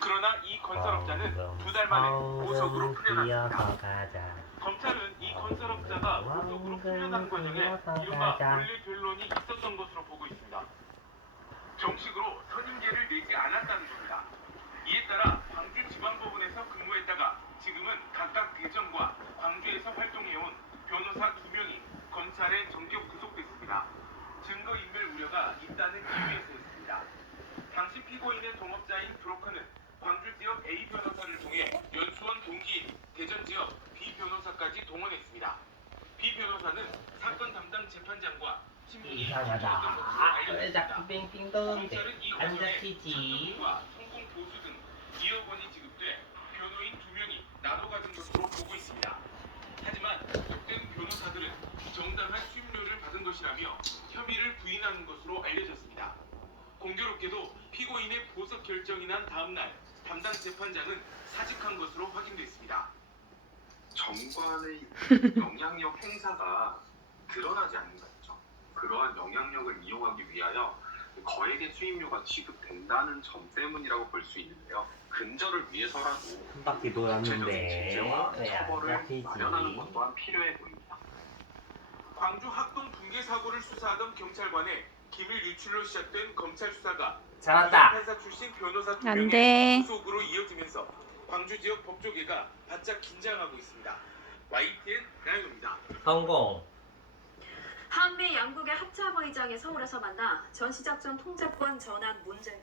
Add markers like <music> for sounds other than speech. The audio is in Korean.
그러나 이 건설업자는 두 달 만에 보석으로 풀려났습니다. 검찰은 이 건설업자가 보석으로 풀려난 과정에 이른바 원리 변론이 있었던 것으로 보고 있습니다. 정식으로 선임제를 내지 않았다는 겁니다. 이에 따라 광주 지방법원에서 근무했다가 지금은 각각 대전과 광주에서 활동해온 변호사 두 명이 검찰에 정격 구속됐습니다. 증거인멸 우려가 있다는 이유에서였습니다. 당시 피고인의 동업자인 브로커는 광주 지역 A 변호사를 통해 연수원 동기인 대전 지역 B 변호사까지 동원했습니다. B 변호사는 사건 담당 재판장과 신문이 이상하다. 아, 왜 알려졌습니다. 자꾸 빙빙 도는데 안 잡히지? 성공 보수 등 2억 원이 지급돼 변호인 두 명이 나눠 가진 것으로 보고 있습니다. 하지만 구속된 변호사들은 정당한 수임료를 받은 것이라며 혐의를 부인하는 것으로 알려졌습니다. 공교롭게도 피고인의 보석 결정이 난 다음 날 담당 재판장은 사직한 것으로 확인됐습니다. 정관의 <laughs> 영향력 행사가 드러나지 않는 거죠. 그러한 영향력을 이용하기 위하여 거액의 수임료가 지급된다는 점 때문이라고 볼 수 있는데요. 근절을 위해서라도 한 바퀴 돌았는데 제재와 처벌을? 마련하는 것 또한 필요해 보입니다. 광주 학동 붕괴 사고를 수사하던 경찰관의 기밀 유출로 시작된 검찰 수사가 잡았다. 판사 출신 변호사 두 안 명의 돼. 구속으로 이어지면서 광주 지역 법조계가 바짝 긴장하고 있습니다. YTN 나영입니다. 성공. 한미 양국의 합참 의장이 서울에서 만나 전시작전 통제권 전환 문제